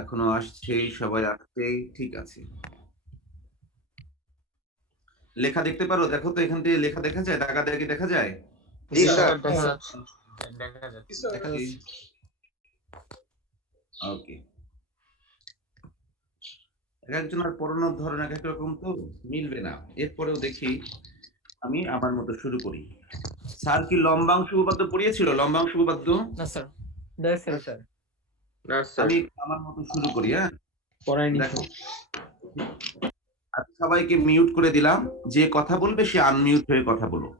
এখনো আসছেই, সবাই আসছেই, ঠিক আছে। লেখা দেখতে পারো? দেখো তো এখান থেকে লেখা দেখা যায়, দাগা দাগি দেখা যায়? জি স্যার। দেখা যাচ্ছে। দেখা যাচ্ছে। দেখা যাচ্ছে। ওকে। এক একজনের পড়ানোর ধরন এক এক রকম, তো মিলবে না। এরপরেও দেখি, আমি আমার মতো শুরু করি। স্যার কি লম্বাংশ উপপাদ্য পড়িয়েছিল? লম্বাংশ উপপাদ্য না স্যার। দেখছেন স্যার। না স্যার। আমি আমার মতো শুরু করি। হ্যাঁ, পড়ায়নি দেখো, স্যার। আমি সবাইকে মিউট করে দিলাম। যে কথা বলবে সে আনমিউট হয়ে কথা বলো।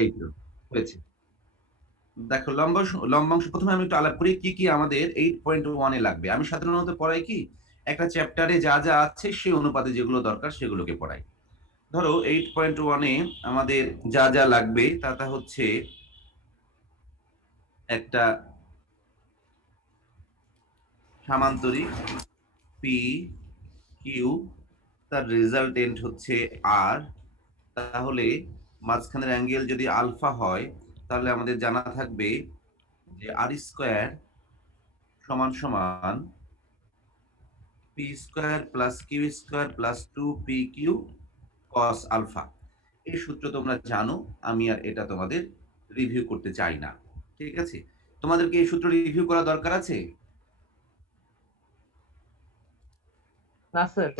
এই তো হয়েছে। দেখো, লম্বাংশ প্রথমে আমি একটু আলাপ করি কি কি আমাদের 8.1 এ লাগবে। আমি সাধারণত পড়াই কি, একটা চ্যাপ্টারে যা যা আছে সে অনুপাতে যেগুলো দরকার সেগুলোকে পড়াই। ধরো 8.1 এ আমাদের যা যা লাগবে তা হচ্ছে একটা সামান্তরিক পি কিউ, তার রেজাল্টেন্ট হচ্ছে আর। তাহলে মাঝখানের অ্যাঙ্গেল যদি আলফা হয়, তাহলে আমাদের জানা থাকবে যে আর স্কোয়ার সমান সমান p square plus q square plus 2 p q cos alpha. এই সূত্র তোমরা জানো, আমি আর এটা তোমাদের রিভিউ করতে চাই না। ঠিক আছে, তোমাদেরকে এই সূত্র রিভিউ করা দরকার আছে? না স্যার।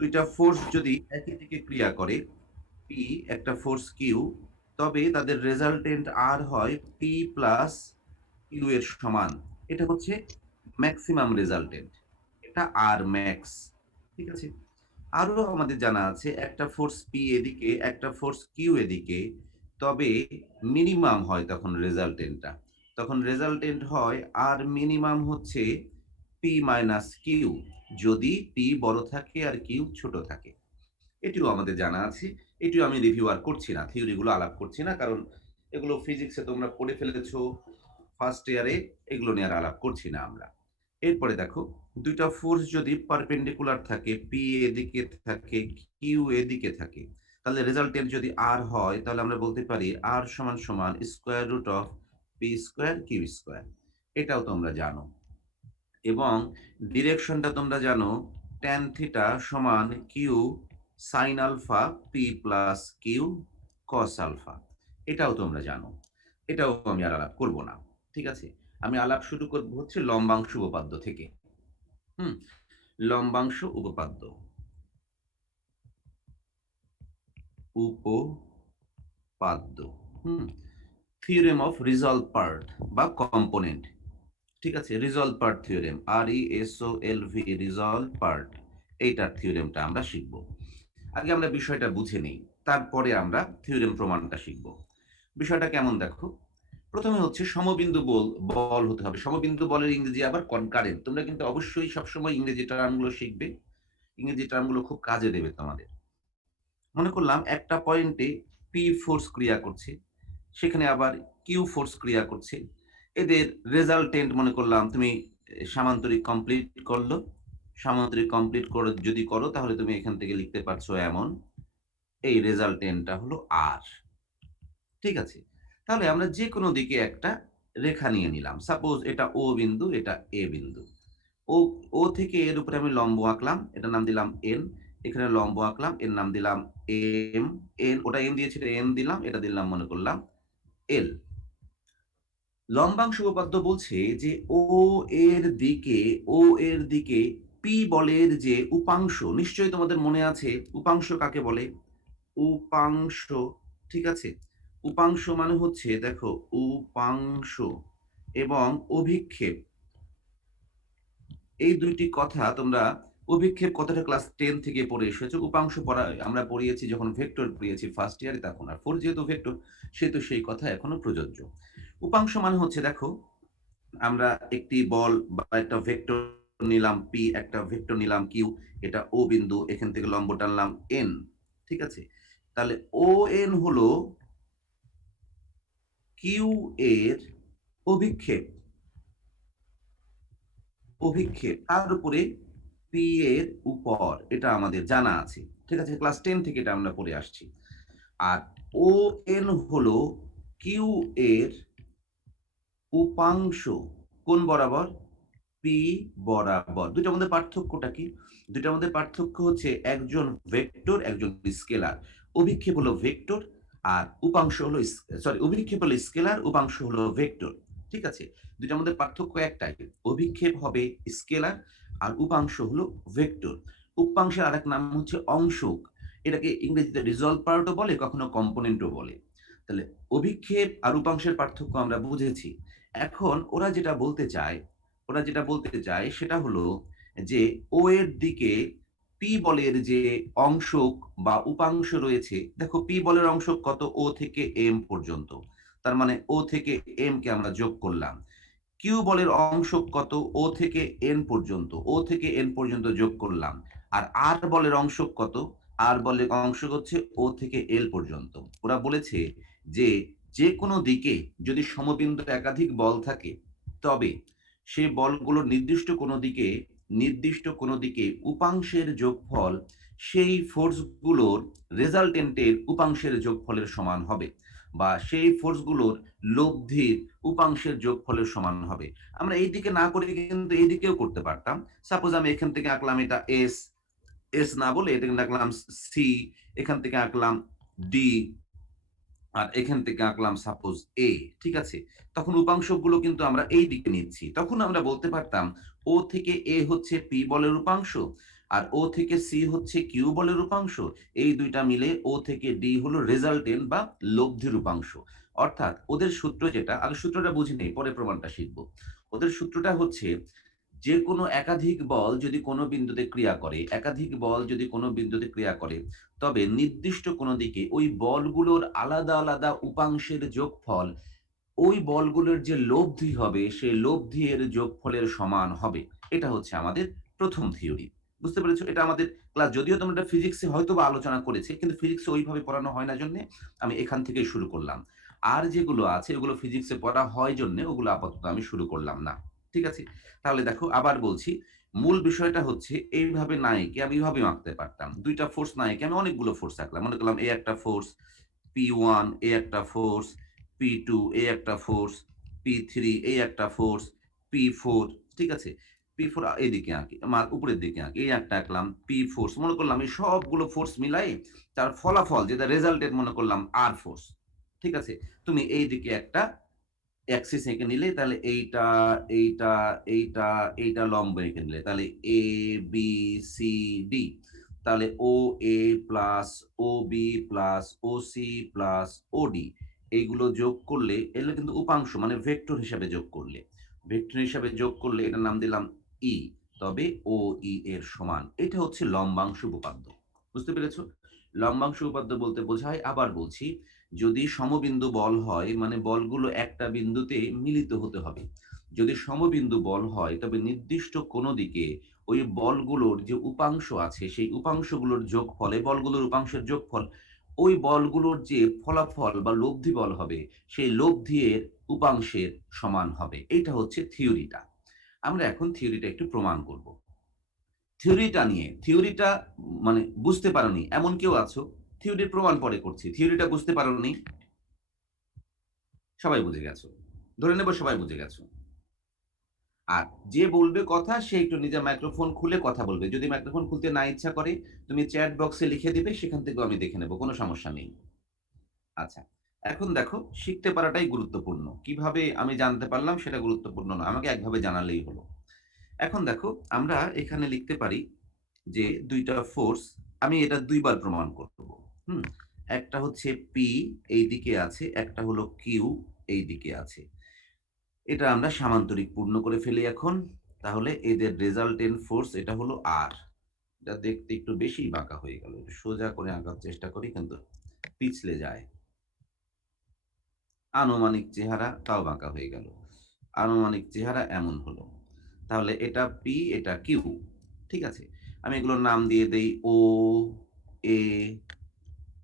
দুইটা ফোর্স যদি একই দিকে ক্রিয়া করে, পি একটা ফোর্স কিউ, তবে তাদের রেজাল্টেন্ট আর হয় পি প্লাস কিউ এর সমান। এটা হচ্ছে ম্যাক্সিমাম রেজাল্টেন্ট, এটা আর ম্যাক্স। ঠিক আছে, আরো আমাদের জানা আছে একটা ফোর্স পি এদিকে একটা ফোর্স কিউ এদিকে, তবে মিনিমাম হয় তখন রেজাল্টেন্টটা, তখন রেজাল্টেন্ট হয় আর মিনিমাম হচ্ছে পি মাইনাস কিউ, যদি পি বড় থাকে আর কিউ ছোট থাকে। এটিও আমাদের জানা আছে। এটিও আমি রিভিউ আর করছি না, থিওরিগুলো আলাপ করছি না, কারণ এগুলো ফিজিক্সে তোমরা পড়ে ফেলেছো ফার্স্ট ইয়ারে, এগুলো নিয়ে আর আলাপ করছি না আমরা। এরপরে দেখো, দুইটা ফোর্স যদি পারপেন্ডিকুলার থাকে, পি এদিকে থাকে কিউ এদিকে থাকে, তাহলে রেজাল্টেন্ট যদি আর হয়, তাহলে আমরা বলতে পারি আর সমান সমান square root of p square q square. এটাও তোমরা জানো। এবং ডিরেকশনটা তোমরা জানো, ট্যান থিটা সমান q sine alpha p plus q cos alpha. এটাও তোমরা জানো। এটাও আমি আর আলাপ করব না। ঠিক আছে, আমি আলাপ শুরু করব হচ্ছে লম্বাংশ উপপাদ্য থেকে। হুম, লম্বাংশ উপপাদ্য, উপপাদ্য। হুম, থিওরেম অফ রিজলভ পার্ট বা কম্পোনেন্ট। ঠিক আছে, resolve part theorem, R E S O L V, resolve part, এইটার থিওরেমটা আমরা শিখব। আগে আমরা বিষয়টা বুঝে নিই, তারপরে আমরা থিওরেম প্রমাণটা শিখব। বিষয়টা কেমন দেখো, প্রথমে হচ্ছে সমবিন্দু বল হতে হবে। সমবিন্দু বলের ইংরেজি আবার কনকারেন্ট। তোমরা কিন্তু অবশ্যই সবসময় ইংরেজি টার্মগুলো শিখবে, ইংরেজি টার্মগুলো খুব কাজে দেবে তোমাদের। মনে করলাম একটা পয়েন্টে পি ফোর্স ক্রিয়া করছে, সেখানে আবার কিউ ফোর্স ক্রিয়া করছে। এদের রেজাল্টেন্ট মনে করলাম তুমি সামান্তরিক কমপ্লিট করলো, সামান্তরিক কমপ্লিট করে যদি করো, তাহলে তুমি এখান থেকে লিখতে পারছো এমন, এই রেজাল্টেন্টটা হলো আর। ঠিক আছে, তাহলে আমরা যে কোনো দিকে একটা রেখা নিয়ে নিলাম। সাপোজ এটা ও বিন্দু, এটা এ বিন্দু। ও ও থেকে এর উপরে আমি লম্ব আঁকলাম, এটার নাম দিলাম এন। এখানে লম্ব আঁকলাম, এর নাম দিলাম এম। এন, ওটা এম দিয়েছিল, এন দিলাম, এটা দিলাম মনে করলাম এল। লম্বাংশ উপপাদ্য বলছে যে ও এর দিকে পি বলের যে উপাংশ, নিশ্চয়ই তোমাদের মনে আছে উপাংশ কাকে বলে। উপাংশ, ঠিক আছে, উপাংশ মানে হচ্ছে দেখো উপাংশ এবং অভিক্ষেপ, এই দুইটি কথা তোমরা, অভিক্ষেপ কথাটা ক্লাস 10 থেকে পড়ে এসেছো। উপাংশ পড়া আমরা পড়িয়েছি যখন ভেক্টর পড়িয়েছি ফার্স্ট ইয়ারে, তখন। আর ফোর যেহেতু ভেক্টর, সেহেতু সেই কথা এখনো প্রযোজ্য। উপাংশ মানে হচ্ছে দেখো, আমরা একটি বল বা একটা ভেক্টর নিলাম পি, একটা ভেক্টর নিলাম কিউ, এটা ও বিন্দু, এখান থেকে লম্ব টানলাম এন। ঠিক আছে, তাহলে ও এন হলো কিউ এর অভিক্ষেপ, তার উপরে পি এর উপর, এটা আমাদের জানা আছে। ঠিক আছে, ক্লাস 10 থেকে এটা আমরা পড়ে আসছি। আর ও এন হলো কিউ এর উপাংশ কোন বরাবর, পি বরাবর। দুইটার মধ্যে পার্থক্যটা কি? দুইটার মধ্যে পার্থক্য হচ্ছে একজন ভেক্টর, একজন স্কেলার। অভিক্ষেপ হলো ভেক্টর আর উপাংশ হলো, সরি, অভিক্ষেপ হলো স্কেলার, উপাংশ হলো ভেক্টর। ঠিক আছে, দুইটার মধ্যে পার্থক্য একটাই, অভিক্ষেপ হবে স্কেলার আর উপাংশ হলো ভেক্টর। উপাংশের আরেক নাম হচ্ছে অংশক, এটাকে ইংরেজিতে রিজলভ পার্টও বলে, কখনো কম্পোনেন্টও বলে। তাহলে অভিক্ষেপ আর উপাংশের পার্থক্য আমরা বুঝেছি। এখন ওরা যেটা বলতে চায় সেটা হলো যে ও এর দিকে পি বলের যে অংশক বা উপাংশ রয়েছে, দেখো পি বলের অংশক কত, ও থেকে এম পর্যন্ত, তার মানে ও থেকে এম কে আমরা যোগ করলাম। কিউ বলের অংশক কত, ও থেকে এন পর্যন্ত, ও থেকে এন পর্যন্ত যোগ করলাম। আর আর বলের অংশক কত, আর বলের অংশক হচ্ছে ও থেকে এল পর্যন্ত। ওরা বলেছে যে যে কোনো দিকে যদি সমবিন্দু একাধিক বল থাকে, তবে সেই বলগুলোর নির্দিষ্ট কোনো দিকে উপাংশের যোগফল সেই ফোর্সগুলোর রেজাল্টেন্টের উপাংশের যোগফলের সমান হবে, বা সেই ফোর্সগুলোর লব্ধির উপাংশের যোগফলের সমান হবে। আমরা এই দিকে না করে কিন্তু এই দিকেও করতে পারতাম। সাপোজ আমি এখান থেকে আঁকলাম এটা এস, এস না বলে এটাকে আঁকলাম সি, এখান থেকে আঁকলাম ডি, আর এখান থেকে আঁকলাম সাপোজ এ। ঠিক আছে, তখন উপাংশগুলো কিন্তু আমরা এই দিকে নিচ্ছি। তখন আমরা বলতে পারতাম ও থেকে এ হচ্ছে পি বলের উপাংশ, আর ও থেকে সি হচ্ছে কিউ বলের উপাংশ। এই দুইটা মিলে ও থেকে ডি হলো রেজাল্টেন্ট বা লব্ধির উপাংশ। অর্থাৎ ওদের সূত্র যেটা, আর সূত্রটা বুঝি নেই, পরে প্রমাণটা শিখবো। ওদের সূত্রটা হচ্ছে যে কোনো একাধিক বল যদি কোনো বিন্দুতে ক্রিয়া করে, তবে নির্দিষ্ট কোনো দিকে ওই বলগুলোর আলাদা আলাদা উপাংশের যোগফল ওই বলগুলোর যে লব্ধি হবে সেই লব্ধি এর যোগফলের সমান হবে। এটা হচ্ছে আমাদের প্রথম থিওরি। বুঝতে পেরেছো? এটা আমাদের ক্লাস, যদিও তোমরা ফিজিক্সে হয়তো বা আলোচনা করেছে, কিন্তু ফিজিক্সে ওইভাবে পড়ানো হয় না জন্য আমি এখান থেকেই শুরু করলাম। আর যেগুলো আছে ওগুলো ফিজিক্সে পড়া হয় জন্য ওগুলো আপাতত আমি শুরু করলাম না। ঠিক আছে, তাহলে দেখো আবার বলছি, মূল বিষয়টা হচ্ছে এইভাবে নাইকে আমি এইভাবে আঁকতে পারতাম। দুইটা ফোর্স নাইকে আমি অনেকগুলো ফোর্স আঁকলাম, মনে করলাম এ একটা ফোর্স, P1 এ একটা ফোর্স, P2 এ একটা ফোর্স, P3 এ একটা ফোর্স, P4। ঠিক আছে, P4 এদিকে আঁকি, আমার উপরের দিকে আঁকি, এই একটা আঁকলাম P ফোর্স, মনে করলাম এই সবগুলো ফোর্স মিলাই তার ফলাফল যেটা রেজাল্টেড মনে করলাম আর ফোর্স। ঠিক আছে, তুমি এইদিকে একটা অ্যাক্সিস এঁকে নিলে, তাহলে এইটা লম্ব এঁকে নিলে, তাহলে এ বি সি ডি, তাহলে ও এ প্লাস ও বি প্লাস ও সি প্লাস ও ডি, এইগুলো যোগ করলে এগুলো কিন্তু উপাংশ, মানে ভেক্টর হিসাবে যোগ করলে এটার নাম দিলাম ই, তবে ও ই এর সমান। এটা হচ্ছে লম্বাংশ উপপাদ্য। বুঝতে পেরেছো? লম্বাংশ উপপাদ্য বলতে বোঝায়, আবার বলছি, যদি সমবিন্দু বল হয় মানে বলগুলো একটা বিন্দুতে মিলিত হতে হবে। যদি সমবিন্দু বল হয় তবে নির্দিষ্ট কোনো দিকে ওই বলগুলোর যে উপাংশ আছে সেই উপাংশগুলোর যোগফলে, বলগুলোর উপাংশের যোগফল ওই বলগুলোর যে ফলাফল বা লব্ধি বল হবে সেই লব্ধি এর উপাংশের সমান হবে। এটা হচ্ছে থিওরিটা। আমরা এখন থিওরিটা একটু প্রমাণ করব। থিওরিটা মানে বুঝতে পারোনি এমন কেউ আছো? থিওরির প্রমাণ পরে করছি, থিওরিটা বুঝতে পারোনি? সবাই বুঝে গেছো, ধরে নেব সবাই বুঝে গেছো। আর যে বলবে কথা সে একটু নিজের মাইক্রোফোন খুলে কথা বলবে। যদি মাইক্রোফোন খুলতে না ইচ্ছা করে তুমি চ্যাট বক্সে লিখে দিবে, সেখান থেকেও আমি দেখে নেব, কোনো সমস্যা নেই। আচ্ছা, এখন দেখো, শিখতে পারাটাই গুরুত্বপূর্ণ, কিভাবে আমি জানতে পারলাম সেটা গুরুত্বপূর্ণ না, আমাকে একভাবে জানালেই হলো। এখন দেখো, আমরা এখানে লিখতে পারি যে দুইটা ফোর্স, আমি এটা দুইবার প্রমাণ করব। হুম, একটা হচ্ছে পি এই দিকে আছে, একটা হলো কিউ এই দিকে আছে। এটা আমরা সামান্তরিক পূর্ণ করে ফেলি এখন। তাহলে এদের রেজাল্টেন্ট ফোর্স এটা হলো আর। এটা দেখতে একটু বেশি বাঁকা হয়ে গেল, একটু সোজা করে আঁকার চেষ্টা করি কিন্তু পিছলে যায়। আনুমানিক চেহারা তাও বাঁকা হয়ে গেল, আনুমানিক চেহারা এমন হলো। তাহলে এটা পি, এটা কিউ। ঠিক আছে, আমি এগুলোর নাম দিয়ে দেই ও, এ,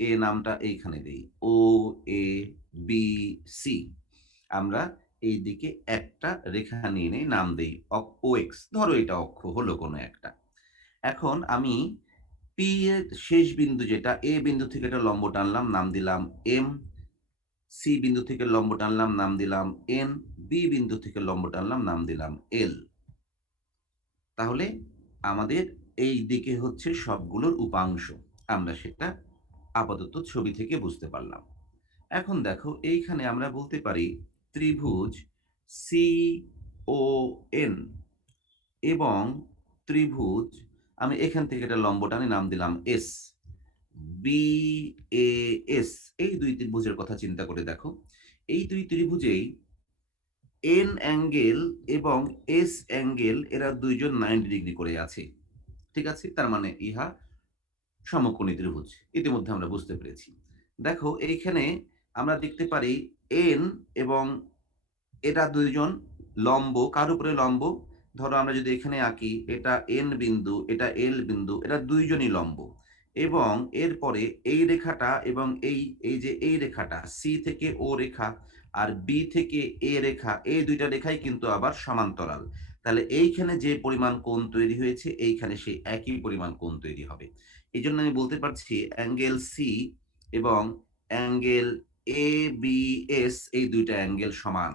এ নামটা এইখানে দেই, ও এ বি সি। আমরা এই দিকে একটা রেখা নিয়ে নেই, নাম দেই ও এক্স, ধরো এটা অক্ষ হলো কোনো একটা। এখন আমি পি এর শেষ বিন্দু যেটা এ বিন্দু থেকে একটা লম্ব টানলাম, নাম দিলাম এম। সি বিন্দু থেকে লম্ব টানলাম, নাম দিলাম এন। বি বিন্দু থেকে লম্ব টানলাম, নাম দিলাম এল। তাহলে আমাদের এই দিকে হচ্ছে সবগুলোর উপাংশ, আমরা সেটা আপাতত ছবি থেকে বুঝতে পারলাম। এখন দেখো এইখানে আমরা বলতে পারি ত্রিভুজ সি ও এন এবং ত্রিভুজ, আমি এখান থেকে একটা লম্ব টানি, নাম দিলাম এস, বি এ এস। এই দুই ত্রিভুজের কথা চিন্তা করে দেখো, এই দুই ত্রিভুজেই এন অ্যাঙ্গেল এবং এস অ্যাঙ্গেল, এরা দুইজন 90 ডিগ্রি করে আছে। ঠিক আছে, তার মানে ইহা সমকোণী ত্রিভুজ, ইতিমধ্যে আমরা বুঝতে পেরেছি। দেখো এইখানে আমরা দেখতে পারি এন এবং এটা দুইজন লম্ব, কার উপরে লম্ব? ধরো আমরা যদি এখানে আঁকি, এটা এন বিন্দু, এটা এল বিন্দু, এটা দুইজনই লম্ব। এবং এরপরে এই রেখাটা এবং এই এই যে এই রেখাটা, সি থেকে ও রেখা আর বি থেকে এ রেখা, এই দুইটা রেখাই কিন্তু আবার সমান্তরাল। তাহলে এইখানে যে পরিমাণ কোণ তৈরি হয়েছে, এইখানে সেই একই পরিমাণ কোণ তৈরি হবে। এই জন্য আমি বলতে পারছি অ্যাঙ্গেল সি এবং অ্যাঙ্গেল এ বি এস, এই দুইটা অ্যাঙ্গেল সমান।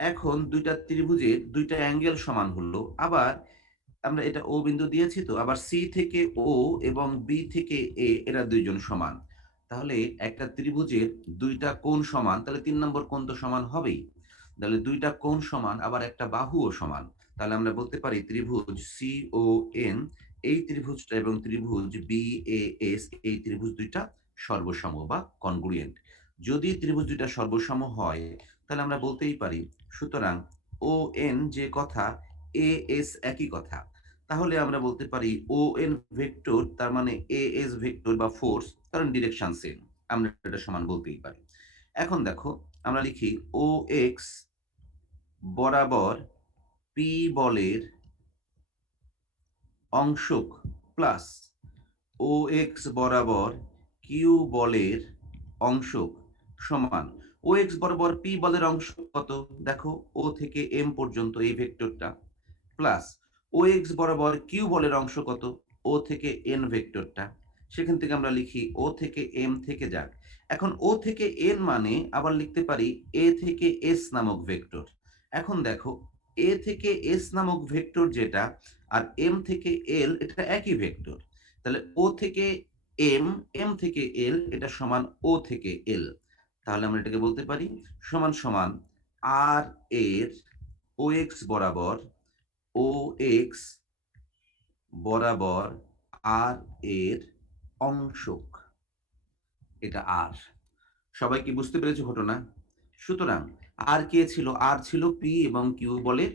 এখন দুইটা ত্রিভুজের দুইটা অ্যাঙ্গেল সমান হলো। আবার আমরা এটা ও বিন্দু দিয়েছি, তো আবার সি থেকে ও এবং বি থেকে এ, এরা দুইজন সমান। তাহলে একটা ত্রিভুজের দুইটা কোণ সমান, তাহলে 3 নম্বর কোণ তো সমান হবেই। তাহলে দুইটা কোণ সমান, আবার একটা বাহুও সমান। তাহলে আমরা বলতে পারি ত্রিভুজ সি ও এন, এই ত্রিভুজটা এবং ত্রিভুজ বি এ এস, এই ত্রিভুজ দুইটা সর্বসম বা কনগ্রুয়েন্ট। যদি ত্রিভুজ দুইটা সর্বসম হয়, তাহলে আমরা বলতেই পারি সুতরাং ও এন যে কথা, এ এস একই কথা। তাহলে আমরা বলতে পারি ও এন ভেক্টর, তার মানে এ এস ভেক্টর বা ফোর্স, কারণ ডিরেকশন সেম, আমরা এটা সমান বলতেই পারি। এখন দেখো আমরা লিখি ও এক্স বরাবর পি বলের অংশক প্লাস ও এক্স বরাবর কিউ বলের অংশক সমান। ও এক্স বরাবর পি বলের অংশক কত? দেখো ও থেকে এম পর্যন্ত এই ভেক্টরটা, প্লাস ও এক্স বরাবর কিউ বলের অংশ কত? ও থেকে এন ভেক্টরটা। সেখান থেকে আমরা লিখি ও থেকে এম থেকে যাক। এখন ও থেকে এন মানে আবার লিখতে পারি এ থেকে এস নামক ভেক্টর। এখন দেখো এ থেকে এস নামক ভেক্টর যেটা, আর এম থেকে এল, এটা একই ভেক্টর। তাহলে ও থেকে এম, এম থেকে এল, এটা সমান ও থেকে এল। তাহলে আমরা এটাকে বলতে পারি সমান সমান আর এর ও এক্স বরাবর, ও এক্স বরাবর আর এর অংশক, এটা আর। সবাই কি বুঝতে পেরেছো ঘটনা? সুতরাং আর কে ছিল? আর ছিল পি এবং কিউ বলের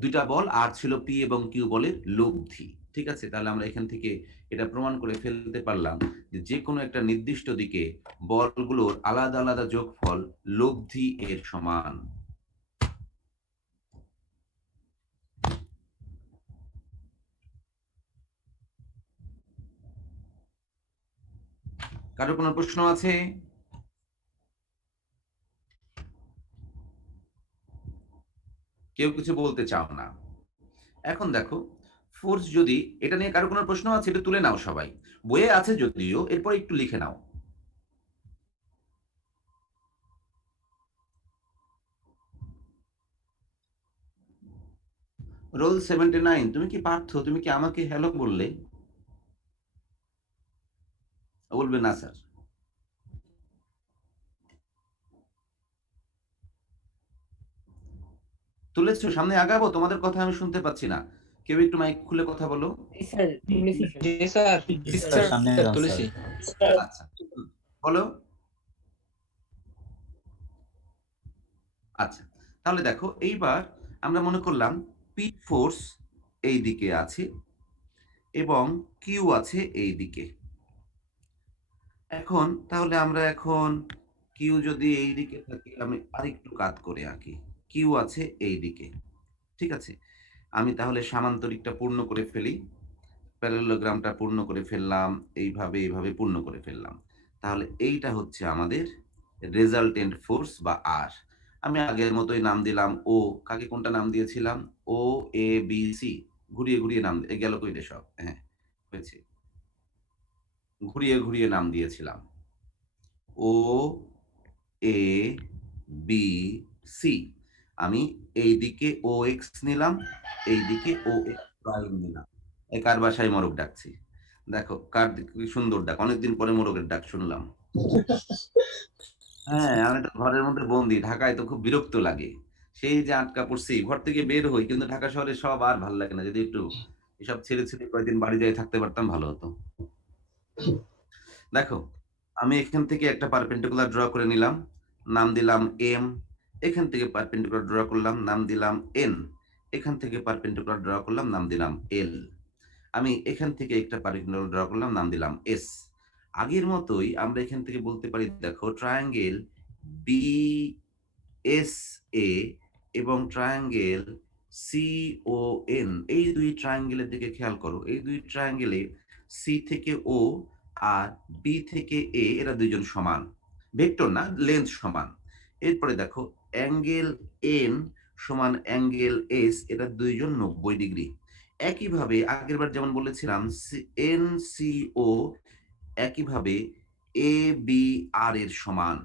দুইটা বল, আর ছিল পি এবং কিউ বলের লব্ধি। ঠিক আছে, তাহলে আমরা এখান থেকে এটা প্রমাণ করে ফেলতে পারলাম যে যে কোনো একটা নির্দিষ্ট দিকে বলগুলোর আলাদা আলাদা যোগফল লব্ধি এর সমান। কারো কোনো প্রশ্ন আছে? কেউ কিছু বলতে চাও না। এখন দেখো ফোর্স যদি, এটা নিয়ে কারো কোনো প্রশ্ন আছে? এটা তুলে নাও সবাই, বইয়ে আছে যদিও, এরপর একটু লিখে নাও। রোল 79, তুমি কি পার্থ? তুমি কি আমাকে হ্যালো বললে? বলবে না স্যার। তুলেছো? সামনে আগাবো, তোমাদের কথা আমি শুনতে পাচ্ছি না। কেউ একটু মাইক খুলে কথা বলো। স্যার তুলেছি স্যার সামনে তুলেছি। আচ্ছা বলো। আচ্ছা, তাহলে দেখো এইবার আমরা মনে করলাম পি ফোর্স এই দিকে আছে এবং কিউ আছে এই দিকে। এখন তাহলে আমরা এখন কিউ যদি এই দিকে থাকে, আমি আরেকটু কাত করে আঁকি, কিউ আছে এই দিকে। ঠিক আছে, আমি তাহলে সামান্তরিকটা পূর্ণ করে ফেলি। প্যারালেলোগ্রামটা পূর্ণ করে ফেললাম, এইভাবে পূর্ণ করে ফেললাম। তাহলে এইটা হচ্ছে আমাদের রেজাল্টেন্ট ফোর্স বা আর। আমি আগের মতোই নাম দিলাম ও। কাকে কোনটা নাম দিয়েছিলাম? ও, এ, বি, সি। ঘুরিয়ে নাম গেল কই রে সব? হ্যাঁ, হয়েছে। ঘুরিয়ে নাম দিয়েছিলাম। ও, এ, বি, সি। আমি এইদিকে ও এক্স নিলাম, এইদিকে ও এক্স প্রাইম নিলাম। কার বাসায় মোরগ ডাকছি? দেখো কার কি সুন্দর ডাক, অনেকদিন পরে মোরগের ডাক শুনলাম। হ্যাঁ, আমি তো ঘরের মধ্যে বন্দি, ঢাকায় তো খুব বিরক্ত লাগে। সেই যে আটকা পড়ছি, ঘর থেকে বের হই, কিন্তু ঢাকা শহরে সব আর ভালো লাগে না। যদি একটু এসব ছেড়ে কয়েকদিন বাড়ি যাই থাকতে পারতাম ভালো হতো। দেখো, আমি এখান থেকে একটা পারপেন্ডিকুলার ড্র করে নিলাম, নাম দিলাম এম। এখান থেকে পারপেন্ডিকুলার ড্র করলাম, নাম দিলাম এন। এখান থেকে পারপেন্ডিকুলার ড্র করলাম, নাম দিলাম এল। আমি এখান থেকে একটা পারপেন্ডিকুলার ড্র করলাম, নাম দিলাম এস। আগের মতোই আমরা এখান থেকে বলতে পারি, দেখো ট্রায়াঙ্গেল বি এস এ এবং ট্রায়াঙ্গেল সি ও এন, এই দুই ট্রায়াঙ্গেলের দিকে খেয়াল করো। এই দুই ট্রায়াঙ্গেলে সি থেকে ও আর বি থেকে এ, এরা দুইজন সমান, ভেক্টর না, লেন্থ সমান। এরপরে দেখো অ্যাঙ্গেল এন সমান অ্যাঙ্গেল এস, এরা দুইজন 90 ডিগ্রি। একইভাবে আগেরবার যেমন বলেছিলাম এন সি ও একইভাবে এ বি আর এর সমান।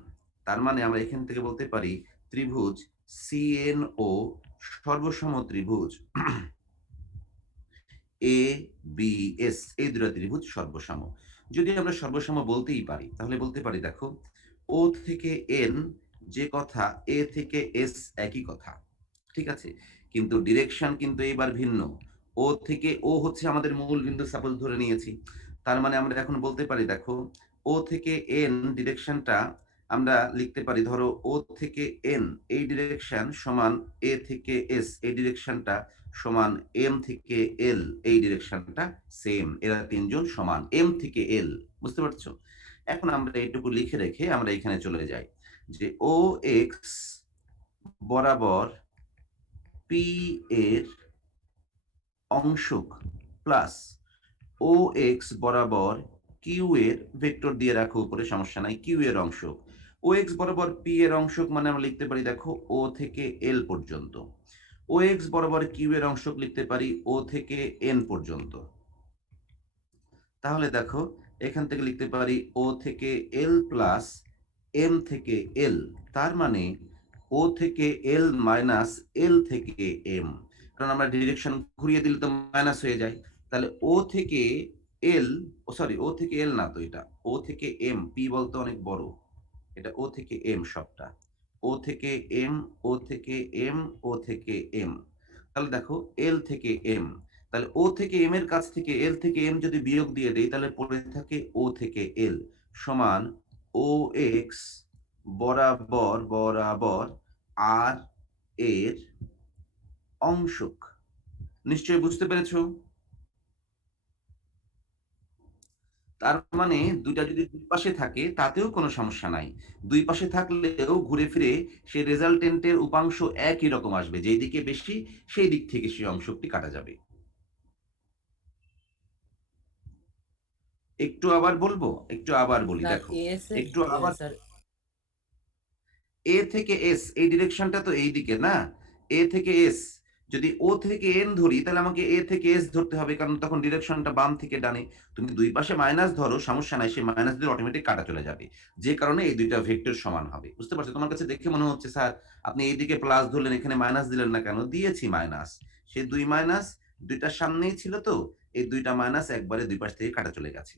তার মানে আমরা এখান থেকে বলতে পারি ত্রিভুজ সিএনও সর্বসম ত্রিভুজ এ বি এস, এই দুটো ত্রিভুজ সর্বসম। যদি আমরা সর্বসম বলতেই পারি, তাহলে বলতে পারি দেখো ও থেকে এন যে কথা, এ থেকে এস একই কথা, ঠিক আছে, কিন্তু ডিরেকশন কিন্তু এবার ভিন্ন। ও থেকে ও হচ্ছে আমাদের মূল বিন্দু সাপোজ ধরে নিয়েছি। তার মানে আমরা এখন বলতে পারি দেখো ও থেকে এন ডিরেকশনটা আমরা লিখতে পারি, ধরো ও থেকে এন এই ডিরেকশন সমান এ থেকে এস এই ডিরেকশনটা সমান এম থেকে এল এই ডিরেকশনটা সেম, এরা তিনজন সমান এম থেকে এল। বুঝতে পারছো? এখন আমরা এইটুকু লিখে রেখে আমরা এখানে চলে যাই যে ও এক্স বরাবর পি এর অংশক প্লাস ও এক্স বরাবর কিউ এর, ভেক্টর দিয়ে রাখো উপরে, সমস্যা নাই, কিউ এর অংশক। ও এক্স বরাবর পি এর অংশক মানে আমরা লিখতে পারি দেখো ও থেকে এল পর্যন্ত। ও এক্স বরাবর কিউ এর অংশক লিখতে পারি ও থেকে এন পর্যন্ত। তাহলে দেখো এখান থেকে লিখতে পারি ও থেকে এল প্লাস এম থেকে এল। তার মানে ও থেকে এল মাইনাস এল থেকে এম, কারণ আমরা ডিরেকশন ঘুরিয়ে দিলে তো মাইনাস হয়ে যায়। তাহলে ও থেকে এল, ও সরি ও থেকে এল না তো, এটা ও থেকে এম, পি বলতে অনেক বড়, এটা ও থেকে এম সবটা, ও থেকে এম, ও থেকে এম, ও থেকে এম। তাহলে দেখো এল থেকে এম, তাহলে ও থেকে এম এর কাছ থেকে এল থেকে এম যদি বিয়োগ দিয়ে দেই, তাহলে পড়ে থাকে ও থেকে এল সমান ও এক্স বরাবর আর এর অংশক। নিশ্চয়ই বুঝতে পেরেছো? তার মানে দুইটা যদি দুই পাশে থাকে তাতেও কোনো সমস্যা নাই, দুই পাশে থাকলেও ঘুরে ফিরে সে রেজাল্টেন্টের উপাংশ একই রকম আসবে, যেই দিকে বেশি সেই দিক থেকে সেই অংশটি কাটা যাবে। একটু আবার বলবো, একটু আবার বলি, স্যার দেখো এস একটু আবার। স্যার এ থেকে এস এই ডিরেকশনটা তো এই দিকে না, এ থেকে এস। যদি ও থেকে এন ধরি তাহলে আমাকে এ থেকে এস ধরতে হবে, কারণ তখন ডিরেকশনটা বাম থেকে ডানে। তুমি দুই পাশে মাইনাস ধরো, সমস্যা নাই, সেই মাইনাস দিয়ে অটোমেটিক কাটা চলে যাবে, যে কারণে এই দুইটা ভেক্টর সমান হবে। বুঝতে পারছো? তোমার কাছে দেখে মনে হচ্ছে স্যার আপনি এইদিকে প্লাস ধরলেন, এখানে মাইনাস দিলেন না কেন? দিয়েছি মাইনাস, সেই দুই মাইনাস দুইটার সামনেই ছিল, তো এই দুইটা মাইনাস একবারে দুই পাশ থেকে কাটা চলে গেছে,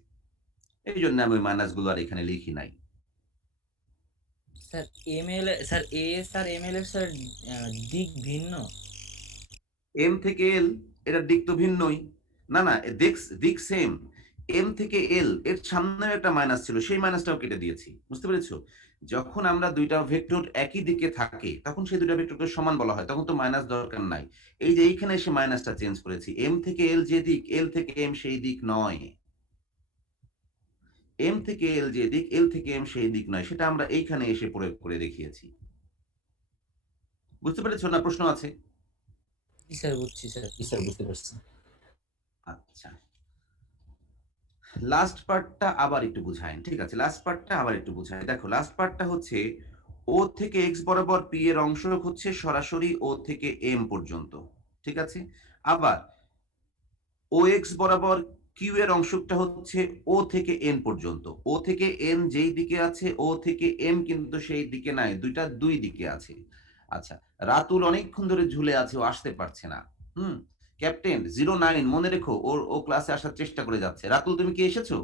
এই জন্য আমি ওই মাইনাস গুলো আর এখানে লিখি নাই। স্যার এম এল স্যার এ স্যার এম এল এর স্যার দিক ভিন্ন। এম থেকে এল এর দিক তো ভিন্নই। না না, দিক দিক সেম। এম থেকে এল এর সামনে একটা মাইনাস ছিল, সেই মাইনাসটাও কেটে দিয়েছি। বুঝতে পেরেছো? যখন আমরা দুইটা ভেক্টর একই দিকে থাকে তখন সেই দুইটা ভেক্টরকে সমান বলা হয়, তখন তো মাইনাস দরকার নাই। এই যে এইখানে এসে মাইনাসটা চেঞ্জ করেছি, এম থেকে এল যে দিক, এল থেকে এম সেই দিক নয়। এম থেকে এল যে দিক, এল থেকে এম সেই দিক নয়, সেটা আমরা এইখানে এসে প্রয়োগ করে দেখিয়েছি। বুঝতে পেরেছো না প্রশ্ন আছে? স্যার বুঝছি স্যার। স্যার বুঝতে পারছি। আচ্ছা, লাস্ট পার্টটা আবার একটু বুঝায়েন। ঠিক আছে, লাস্ট পার্টটা আবার একটু বুঝায়। দেখো লাস্ট পার্টটা হচ্ছে ও থেকে এক্স বরাবর পি এর অংশক হচ্ছে সরাসরি ও থেকে এম পর্যন্ত। ঠিক আছে, আবার ও এক্স বরাবর কিউ এর অংশকটা হচ্ছে ও থেকে এন পর্যন্ত। ও থেকে এন যেই দিকে আছে, ও থেকে এম কিন্তু সেই দিকে নাই, দুইটা দুই দিকে আছে। আচ্ছা, রাতুল অনেকক্ষণ ধরে ঝুলে আছে, ও আসতে পারছে না। হুম, ক্যাপ্টেন 09 মনে রেখো, ও ক্লাসে আসার চেষ্টা করে যাচ্ছে। রাতুল তুমি কি এসেছো?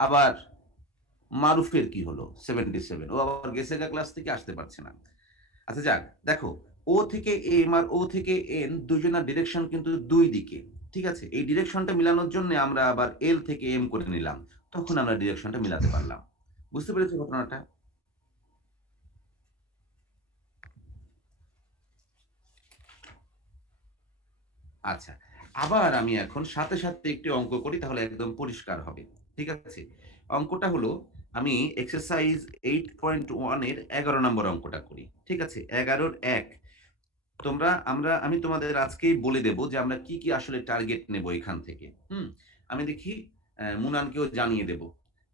আবার মারুফের কি হলো? 77 ও আবার গেছে গা, ক্লাস থেকে আসতে পারছে না। আচ্ছা যাক, দেখো ও থেকে এম আর ও থেকে এন দুজনের ডিরেকশন কিন্তু দুই দিকে। ঠিক আছে, এই ডিরেকশনটা মিলানোর জন্য আমরা আবার এল থেকে এম করে নিলাম, তখন আমরা ডিরেকশনটা মিলাতে পারলাম। বুঝতে পেরেছো ঘটনাটা? আচ্ছা, আবার আমি এখন সাথে সাথে একটি অঙ্ক করি, তাহলে একদম পরিষ্কার হবে। ঠিক আছে, অঙ্কটা হলো, আমি এক্সারসাইজ 8.1 এর 11 নম্বর অঙ্কটা করি। ঠিক আছে, 11-1। আমি তোমাদের আজকেই বলে দেব যে আমরা কি কি আসলে টার্গেট নেব এখান থেকে। আমি দেখি মুনানকেও জানিয়ে দেব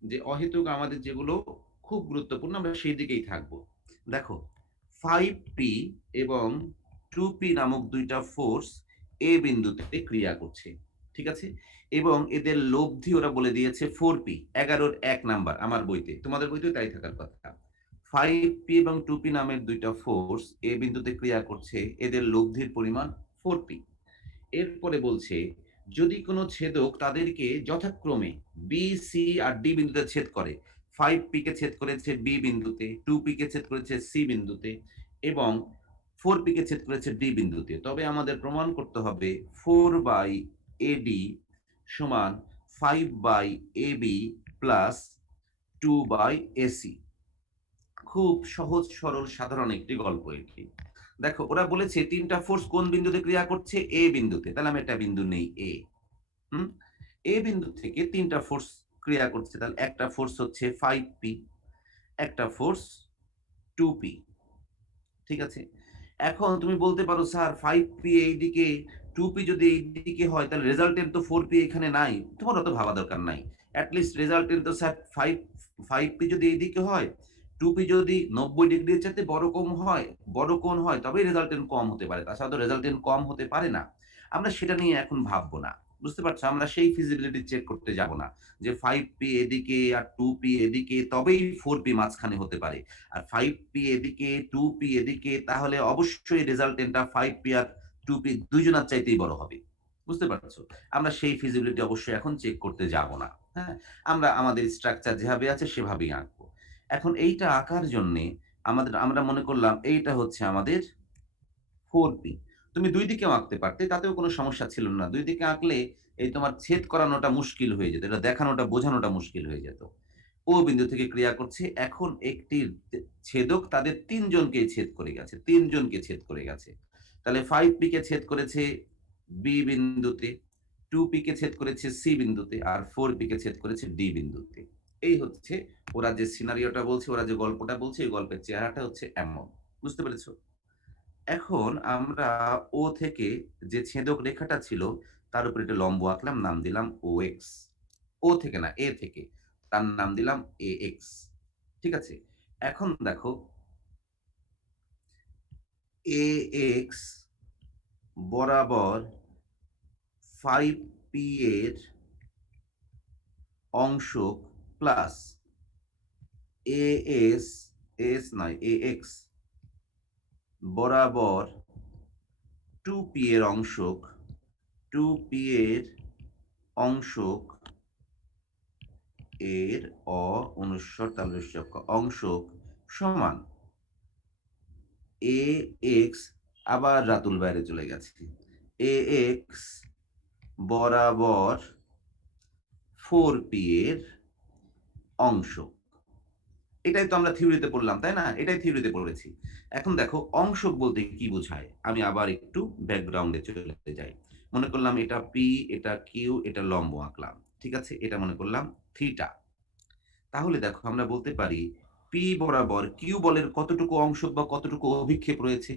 যে অহেতুক আমাদের যেগুলো খুব গুরুত্বপূর্ণ আমরা সেই দিকেই থাকবো। দেখো, 5p এবং 2p নামক দুইটা ফোর্স এ বিন্দুতে ক্রিয়া করছে। ঠিক আছে, এবং এদের লব্ধি ওরা বলে দিয়েছে 4p। 11-1 নাম্বার আমার বইতে, তোমাদের বইতেও তাই থাকার কথা। 5p এবং 2p নামের দুইটা ফোর্স এ বিন্দুতে ক্রিয়া করছে, এদের লব্ধির পরিমাণ 4p। এরপরে বলছে যদি কোনো ছেদক তাদেরকে যথাক্রমে বি, সি আর ডি বিন্দুতে ছেদ করে, 5p কে ছেদ করেছে বি বিন্দুতে, 2p কে ছেদ করেছে সি বিন্দুতে এবং 4p কে ছেদ করেছে ডি বিন্দুতে, তবে আমাদের প্রমাণ করতে হবে 4/AD সমান 5/AB প্লাস 2/AC। খুব সহজ সরল সাধারণ একটি গল্প এটি। দেখো ওরা বলেছে তিনটা ফোর্স কোন বিন্দুতে ক্রিয়া করছে? এ বিন্দুতে। তাহলে আমি একটা বিন্দু নেই এ। হুম, এ বিন্দু থেকে তিনটা ফোর্স ক্রিয়া করছে, তাহলে একটা ফোর্স হচ্ছে 5p, একটা ফোর্স 2p। ঠিক আছে, এখন তুমি বলতে পারো স্যার 5p এইদিকে, 2p যদি এইদিকে হয় তাহলে রেজাল্টেন্ট তো 4p এখানে নাই। তোমার অত ভাবা দরকার নাই। অ্যাটলিস্ট রেজাল্টেন্ট তো স্যার 5p যদি এইদিকে হয়, 2p যদি 90 ডিগ্রির চাইতে বড় কোণ হয় তবেই রেজাল্টেন্ট কম হতে পারে, তাছাড়া তো রেজাল্টেন্ট কম হতে পারে না। আমরা সেটা নিয়ে এখন ভাববো না। বুঝতে পারছো, আমরা সেই ফিজিবিলিটি চেক করতে যাব না যে 5p এদিকে আর 2p এদিকে তবেই 4p মাঝখানে হতে পারে, আর 5p এদিকে 2p এদিকে, তাহলে অবশ্যই রেজাল্টেন্টটা 5p আর 2p দুইজনের চাইতেই বড় হবে। বুঝতে পারছো, আমরা সেই ফিজিবিলিটি অবশ্যই এখন চেক করতে যাব না। হ্যাঁ, আমরা আমাদের স্ট্রাকচার যেভাবে আছে সেভাবেই আঁকবো। এখন এইটা আঁকার জন্য আমরা মনে করলাম এইটা হচ্ছে আমাদের 4p। তুমি দুই দিকেও আঁকতে পারতে, তাতেও কোনো সমস্যা ছিল না। দুই দিকে আঁকলে এই তোমার ছেদ করানোটা মুশকিল হয়ে যেত, এটা দেখানোটা বোঝানোটা মুশকিল হয়ে যেত। ও বিন্দু থেকে ক্রিয়া করছে, এখন একটি ছেদক তাদের তিনজনকে ছেদ করে গেছে, তিনজনকে ছেদ করে গেছে। তাহলে 5p কে ছেদ করেছে বি বিন্দুতে, 2p কে ছেদ করেছে সি বিন্দুতে আর 4p কে ছেদ করেছে ডি বিন্দুতে। এই হচ্ছে ওরা যে সিনারিওটা বলছে, ওরা যে গল্পটা বলছে, এই গল্পের চেহারাটা হচ্ছে এমন। বুঝতে পেরেছো? এখন আমরা ও থেকে যে ছেদক রেখাটা ছিল তার উপর একটা লম্ব আঁকলাম, নাম দিলাম ও এক্স। ও থেকে না, এ থেকে, তার নাম দিলাম এ এক্স। ঠিক আছে, এখন দেখো এ এক্স বরাবর 5p এর অংশক প্লাস এ এস, এস নয় এ এক্স বরাবর 2p এর অংশক, 2p এর অংশক এর অনুস্বর অংশক সমান এ এক্স, আবার রাতুল বাইরে চলে গেছে, এ এক্স বরাবর 4p এর অংশক। এটাই তো আমরা থিওরিতে পড়লাম, তাই না? এটাই থিওরিতে পড়েছি। এখন দেখো অংশক বলতে কি বোঝায়, আমি আবার একটু ব্যাকগ্রাউন্ডে চলে যাই। মনে করলাম এটা পি, এটা কিউ, এটা লম্ব আঁকলাম। ঠিক আছে, এটা মনে করলাম থিটা। তাহলে দেখো আমরা বলতে পারি পি বরাবর কিউ বলের কতটুকু অংশ বা কতটুকু অভিক্ষেপ রয়েছে।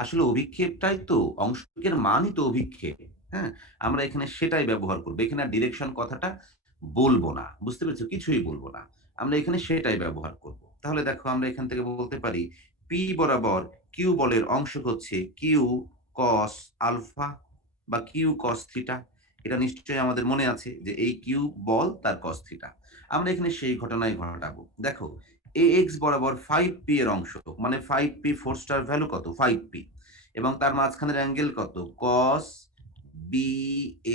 আসলে অভিক্ষেপটাই তো, অংশকের মানই তো অভিক্ষেপ। হ্যাঁ, আমরা এখানে সেটাই ব্যবহার করবো, এখানে ডিরেকশন কথাটা বলবো না, বুঝতে পেরেছো, কিছুই বলবো না, আমরা এখানে সেটাই ব্যবহার করব। তাহলে দেখো আমরা এখান থেকে বলতে পারি পি বরাবর কিউ বলের অংশ হচ্ছে কিউ কস আলফা বা কিউ কস থিটা। এটা নিশ্চয়ই আমাদের মনে আছে যে এই কিউ বল তার কস থিটা। আমরা এখানে সেই ঘটনাই ঘটাবো। দেখো এ এক্স বরাবর 5p এর অংশ, মানে 5p ফোর্সটার ভ্যালু কত, 5p, এবং তার মাঝখানের অ্যাঙ্গেল কত, কস B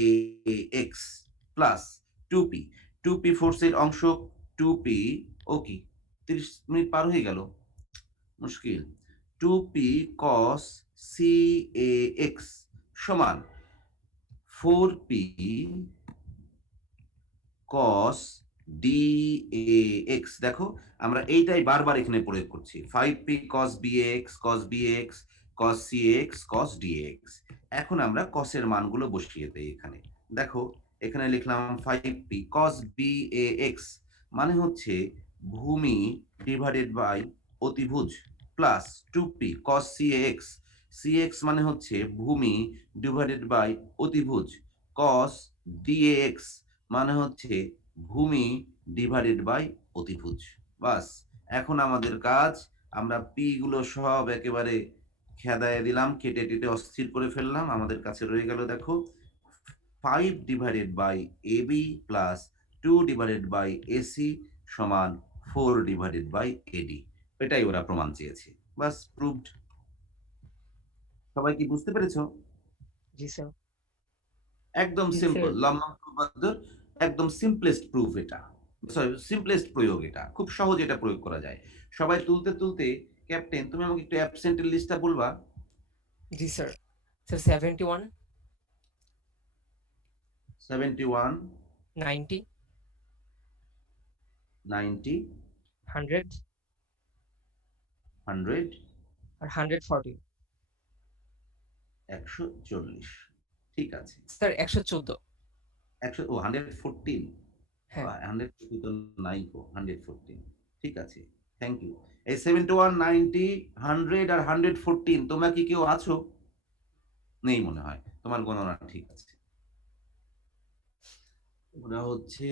A x plus 2p। 2p ফোর্সের অংশ 2p, ও কি 30 মিনিট পার হয়ে গেল, মুশকিল। 2p cos CAX সমান 4p cos DAX। দেখো আমরা এইটাই বারবার এখানে প্রয়োগ করছি, 5p cos BAX cos BAX cos CAX cos DAX। এখন আমরা cos-এর মানগুলো বসিয়ে দেই এখানে। দেখো এখানে লিখলাম 5p cos BAX মানে হচ্ছে ভূমি ডিভাইডেড বাই অতিভুজ, plus 2p cos CAX, CX মানে হচ্ছে ভূমি ডিভাইডেড বাই অতিভুজ, cos DAX মানে হচ্ছে ভূমি ডিভাইডেড বাই অতিভুজ। বাস, এখন আমাদের কাজ, আমরা পি গুলো সব একেবারে খেদায় দিলাম, কেটে কেটে অস্থির করে ফেললাম। আমাদের কাছে রয়ে গেল দেখো 5 divided by AB plus 2 divided by AC সমান 4 ডিভাইডেড বাই এডি। এটাই ওরা প্রমাণ চেয়েছে। বাস, প্রুভড। সবাই কি বুঝতে পেরেছো? জি স্যার। একদম জি সিম্পল, স্যার। লম্বা উপপাদ্য, একদম সিম্পলেস্ট প্রুফ এটা, সিম্পলেস্ট প্রয়োগ, এটা খুব সহজ, এটা প্রয়োগ করা যায়। সবাই তুলতে তুলতে, ক্যাপ্টেন তুমি আমাকে একটু অ্যাবসেন্টের লিস্টটা বলবা? জি স্যার। স্যার 71, 71, 90, 90, 100 100, আর 140। 140। ঠিক আছে। স্যার 114। 100, ও 114, হ্যাঁ 140 তো নাই গো, 114। ঠিক আছে, থ্যাংক ইউ। এই 71, 90, 100 আর 114 তোমরা কি কেউ আছো? নেই মনে হয়, তোমার গণনা ঠিক আছে। ওরা হচ্ছে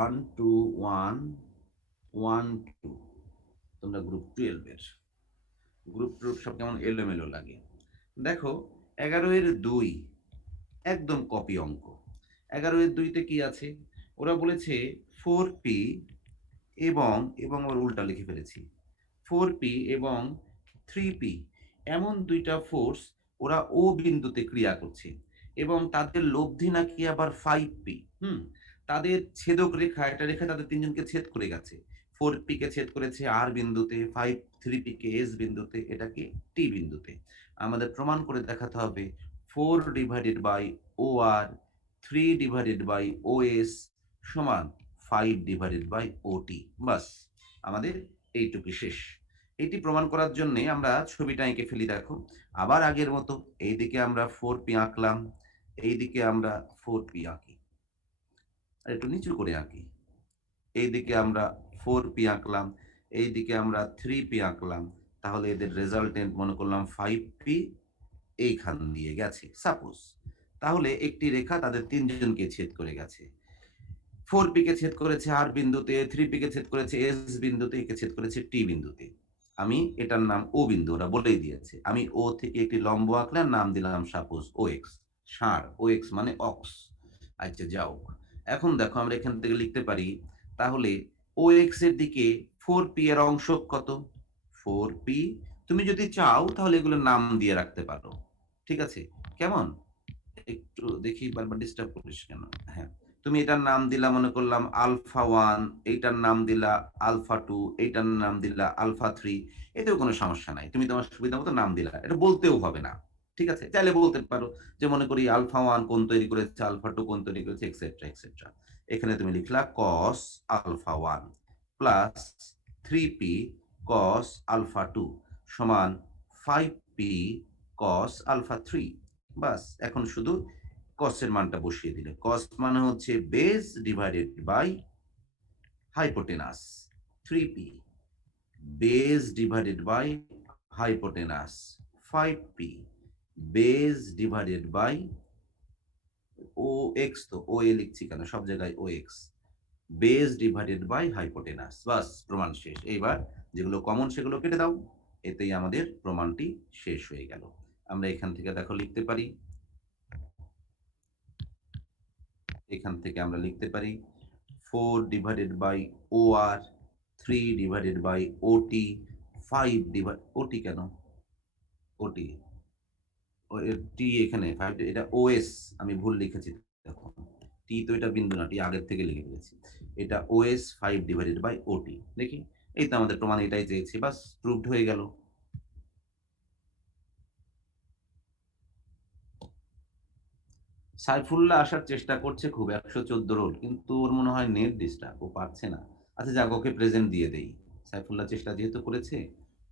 1 2 1 1 2, তোমরা গ্রুপ 12 এর। গ্রুপ ট্রুপ সব কেমন এলোমেলো লাগে। দেখো 11-এর 2 একদম কপি অঙ্ক। 11-এর 2-তে কি আছে, ওরা বলেছে 4p এবং এবং ওর উল্টা লিখে ফেলেছি, 4p এবং 3p এমন দুইটা ফোর্স ওরা ও বিন্দুতে ক্রিয়া করছে, এবং তাদের লব্ধি নাকি আবার 5p। তাদের ছেদক রেখা, একটা রেখা তাদের তিনজনকে ছেদ করে গেছে। 4p কে ছেদ করেছে আর বিন্দুতে, 3p কে এস বিন্দুতে, এটাকে টি বিন্দুতে। আমাদের প্রমাণ করে দেখাতে হবে 4 divided by O R 3 divided by O S সমান 5 ডিভাইডেড বাই ওটি। বাস, আমাদের এইটুকু শেষ। এটি প্রমাণ করার জন্য আমরা ছবিটা এঁকে ফেলি। দেখো আবার আগের মতো এইদিকে আমরা 4p আঁকলাম, এইদিকে আমরা 4p আঁকি, আর একটু নিচু করে আঁকি। এইদিকে আমরা 4p আঁকলাম, এইদিকে আমরা 3p আঁকলাম। তাহলে এদের রেজাল্টেন্ট মনে করলাম 5p এইখান দিয়ে গেছে সাপোজ। তাহলে একটি রেখা তাদের তিনজনকে ছেদ করে গেছে। 4p কে ছেদ করেছে আর বিন্দুতে, 3p কে ছেদ করেছে এস বিন্দুতে, একে ছেদ করেছে টি বিন্দুতে। আমি এটার নাম ও বিন্দু, ওরা বলেই দিয়েছে। আমি ও থেকে একটি লম্ব আঁকলাম, নাম দিলাম সাপোজ ও এক্স, ষাঁড়, ও এক্স মানে অক্স। আচ্ছা যাও, এখন দেখো আমরা এখান থেকে লিখতে পারি, তাহলে ও এক্স এর দিকে 4p এর অংশ কত, 4p। তুমি যদি চাও তাহলে এগুলোর নাম দিয়ে রাখতে পারো, ঠিক আছে? কেমন, একটু দেখি, বারবার ডিস্টার্ব করিস কেন। হ্যাঁ, তুমি এটার নাম দিলা মনে করলাম আলফা 1, এইটার নাম দিলা আলফা 2, এইটার নাম দিলা আলফা 3, এতেও কোনো সমস্যা নাই, তুমি তোমার সুবিধা মতো নাম দিলা, এটা বলতেও হবে না। ঠিক আছে, চাইলে বলতে পারো যে মনে করি আলফা 1 কোন তৈরি করেছে, আলফা 2 কোন তৈরি করেছে, এক্সেট্রা এক্সেট্রা। এখানে তুমি লিখলা cos alpha 1 plus 3p cos alpha 2 সমান 5p cos আলফা 3। বাস, এখন শুধু cos এর মানটা বসিয়ে দিলে, cos মানে হচ্ছে base divided by hypotenuse 3p, base divided by hypotenuse 5p base divided by O X, তো ও এ লিখছি কেন, সব জায়গায় O X, base divided by hypotenuse. বাস, প্রমাণ শেষ। এইবার যেগুলো কমন সেগুলো কেটে দাও, এতেই আমাদের প্রমাণটি শেষ হয়ে গেল। আমরা এখান থেকে দেখো লিখতে পারি, এখান থেকে আমরা লিখতে পারি 4 divided by O R, 3 divided by OT, 5 divide ওটি কেন, ওটি টি এখানে 5, এটা ওএস আমি ভুল লিখেছি, দেখো টি তো এটা বিন্দু না, টি আগের থেকে লিখে ফেলেছি, এটা ওএস 5 ডিভাইডেড বাই ওটি। দেখি, এই তো আমাদের প্রমাণ এটাই চেয়েছি, বাস প্রুভড হয়ে গেল। সাইফুল্লাহ আসার চেষ্টা করছে খুব, 114 রোল, কিন্তু ওর মনে হয় নেট ডিস্টার্ব, ও পারছে না। আচ্ছা যাক, ওকে প্রেজেন্ট দিয়ে দেই। সাইফুল্লাহ চেষ্টা যেহেতু করেছে,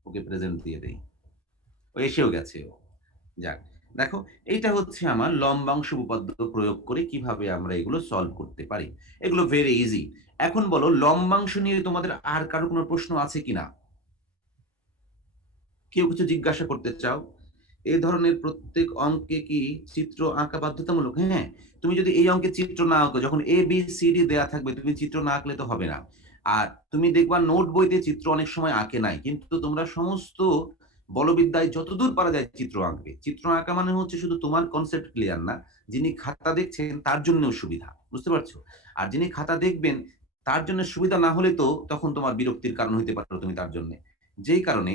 ওকে প্রেজেন্ট দিয়ে দেই। ও এসেও গেছে ও। যাক, দেখো এইটা হচ্ছে আমার লম্বাংশ উপপাদ্য প্রয়োগ করে কিভাবে আমরা এগুলো সলভ করতে পারি। এগুলো ভেরি ইজি। এখন বলো, লম্বাংশ নিয়ে তোমাদের আর কারো কোনো প্রশ্ন আছে কিনা? কেউ কিছু জিজ্ঞাসা করতে চাও? এই ধরনের প্রত্যেক অঙ্কে কি চিত্র আঁকা বাধ্যতামূলক? হ্যাঁ, তুমি যদি এই অঙ্কে চিত্র না আঁকো, যখন এ বি সি ডি দেয়া থাকবে, তুমি চিত্র না আঁকলে তো হবে না। আর তুমি দেখবা নোট বইতে চিত্র অনেক সময় আঁকে নাই, কিন্তু তোমরা সমস্ত বলবিদ্যায় যতদূর পারা যায় চিত্র আঁকবে। চিত্র আঁকা মানে হচ্ছে শুধু তোমার কনসেপ্ট ক্লিয়ার না, যিনি খাতা দেখছেন তার জন্যও সুবিধা, বুঝতে পারছো? আর যিনি খাতা দেখবেন তার জন্য সুবিধা না হলে তো তখন তোমার বিরক্তির কারণ হতে পারো তুমি তার জন্য। যেই কারণে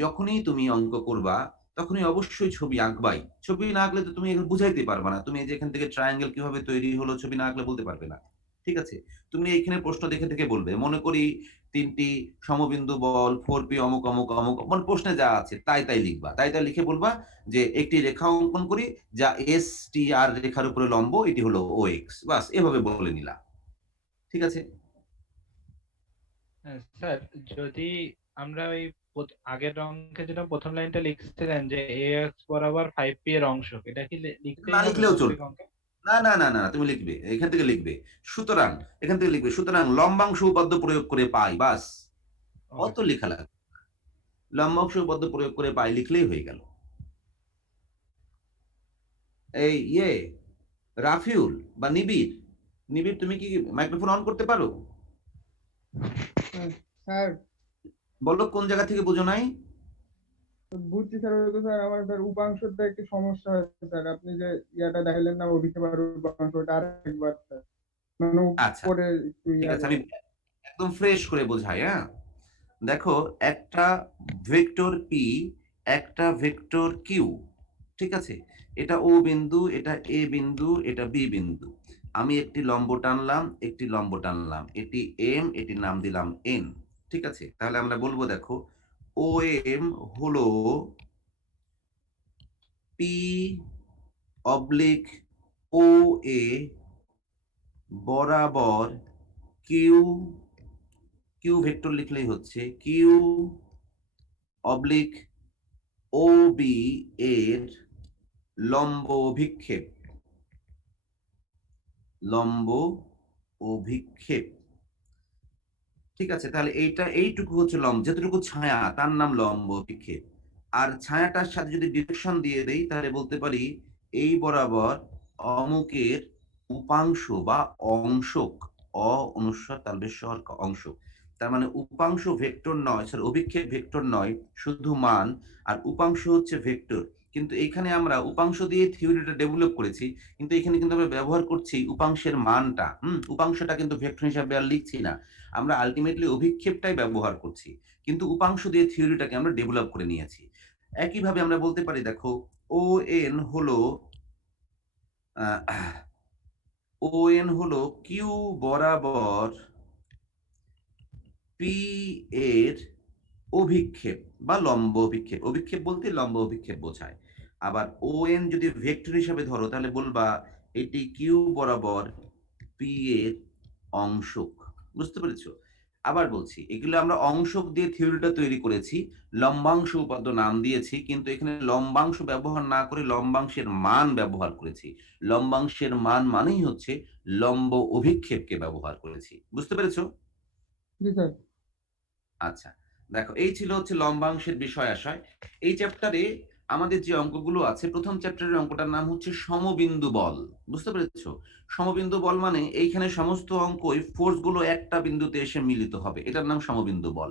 যখনই তুমি অঙ্ক করবা, তখনই অবশ্যই ছবি আঁকবাই। ছবি না আঁকলে তো তুমি এগুলো বুঝাইতে পারবে না। তুমি যেখান থেকে ট্রায়াঙ্গেল কিভাবে তৈরি হলো, ছবি না আঁকলে বলতে পারবে না। ঠিক আছে? তুমি এইখানে প্রশ্ন দেখে দেখে বলবে, মনে করি 3টি সমবিন্দু বল 4p অমুক অমুক অমুক, মানে প্রশ্নে যা আছে তাই তাই লিখবা, তাই তাই লিখে বলবা যে একটি রেখা অঙ্কন করি যা এস টি আর রেখার উপরে লম্ব, এটি হলো ও এক্স। বাস, এভাবে বলে নিলা। ঠিক আছে? স্যার, যদি আমরা ওই আগের অঙ্কে যেটা প্রথম লাইনটা লিখছিলেন যে ax বরাবর 5p এর অংশ, এটা কি লিখতেই না হবে লিখলেও প্রত্যেক চলবে। অঙ্কে? না না না না, তুমি লিখবে, এখান থেকে লিখবে। সুতরাং এখান থেকে লিখবে, সুতরাং লম্বাংশ উপপাদ্য প্রয়োগ করে পাই। বাস, অত লেখা লাগে, লম্বাংশ উপপাদ্য প্রয়োগ করে পাই লিখলেই হয়ে গেল। এই রাফিউল বা নিবিড়, নিবিড় তুমি কি মাইক্রোফোন অন করতে পারো? স্যার বলো কোন জায়গা থেকে বুঝো নাই? বুঝছি স্যার, ওই তো স্যার আমার স্যার উপাংশটা একটু সমস্যা হয়েছে স্যার। আপনি যে ইয়াটা দেখাইলেন না অভিক্ষেপ উপাংশ, ওটা আরেকবার স্যার, মানে আচ্ছা উপরে একটু ঠিক ইয়া আছে, আমি একদম ফ্রেশ করে বোঝাই। হ্যাঁ, দেখো, একটা ভেক্টর পি, একটা ভেক্টর কিউ, ঠিক আছে? এটা ও বিন্দু, এটা এ বিন্দু, এটা বি বিন্দু। আমি একটি লম্ব টানলাম, একটি লম্ব টানলাম, এটি এম, এটির নাম দিলাম এন। ঠিক আছে? তাহলে আমরা বলবো, দেখো ও এম হলো পি অবলিক ও এ বরাবর কিউ, কিউ ভেক্টর লিখলেই হচ্ছে কিউ অবলিক ও বি এর লম্ব অভিক্ষেপ, লম্ব অভিক্ষেপ। ঠিক আছে? তাহলে এইটা, এইটুকু হচ্ছে লম্ব, যতটুকু ছায়া তার নাম লম্ব অভিক্ষেপ। আর ছায়াটার সাথে যদি ডিরেকশন দিয়ে দেই, তাহলে বলতে পারি এই বরাবর অমুকের উপাংশ বা অংশক, অ অনুস্বার তালবেশ অংশক। তার মানে উপাংশ ভেক্টর নয়, স্যার অভিক্ষেপ ভেক্টর নয়, শুধু মান। আর উপাংশ হচ্ছে ভেক্টর। কিন্তু এখানে আমরা উপাংশ দিয়ে থিওরিটা ডেভেলপ করেছি, কিন্তু এখানে কিন্তু আমরা ব্যবহার করছি উপাংশের মানটা। উপাংশটা কিন্তু ভেক্টর হিসাবে আর লিখছি না, আমরা আলটিমেটলি অভিক্ষেপটাই ব্যবহার করছি, কিন্তু উপাংশ দিয়ে থিওরিটাকে আমরা ডেভেলপ করে নিয়েছি। একইভাবে আমরা বলতে পারি, দেখো ও এন হলো ও এন হলো কিউ বরাবর পি এর অভিক্ষেপ বা লম্ব অভিক্ষেপ। অভিক্ষেপ বলতে লম্ব অভিক্ষেপ বোঝায়। আবার ও এন যদি ভেক্টর হিসাবে ধরো, তাহলে বলবা এটি কিউ বরাবর পি এর অংশক। বুঝতে পেরেছো? আবার বলছি, এগুলো আমরা অংশক দিয়ে থিওরিটা তৈরি করেছি, লম্বাংশ উপাদ্য নাম দিয়েছি, কিন্তু এখানে লম্বাংশ ব্যবহার না করে লম্বাংশের মান ব্যবহার করেছি। লম্বাংশের মান মানেই হচ্ছে লম্ব অভিক্ষেপকে ব্যবহার করেছি। বুঝতে পেরেছো? জি স্যার। আচ্ছা, দেখো এই ছিল হচ্ছে লম্বাংশের বিষয় আশয়। এই চ্যাপ্টারে আমাদের যে অঙ্কগুলো আছে, প্রথম চ্যাপ্টারের অঙ্কটার নাম হচ্ছে সমবিন্দু বল। বুঝতে পেরেছো? সমবিন্দু বল মানে এইখানে সমস্ত অঙ্কই ফোর্স গুলো একটা বিন্দুতে এসে মিলিত হবে, এটার নাম সমবিন্দু বল।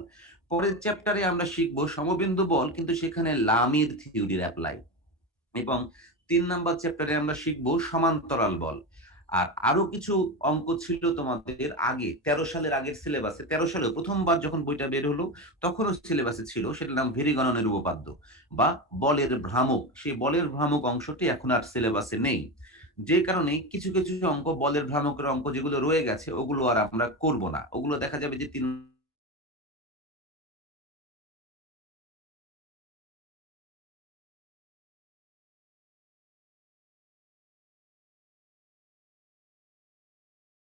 পরের চ্যাপ্টারে আমরা শিখবো সমবিন্দু বল কিন্তু সেখানে লামির থিওরির অ্যাপ্লাই, এবং 3 নাম্বার চ্যাপ্টারে আমরা শিখবো সমান্তরাল বল। আর আরো কিছু অঙ্ক ছিল তোমাদের আগে 13 সালের আগের সিলেবাসে, 13 সালে প্রথমবার যখন বইটা বের হলো তখনও সিলেবাসে ছিল, সেটার নাম ভেরিগণনের উপপাদ্য বা বলের ভ্রামক। সেই বলের ভ্রামক অংশটি এখন আর সিলেবাসে নেই, যে কারণে কিছু কিছু অঙ্ক বলের ভ্রামকের অঙ্ক যেগুলো রয়ে গেছে ওগুলো আর আমরা করব না। ওগুলো দেখা যাবে যে 3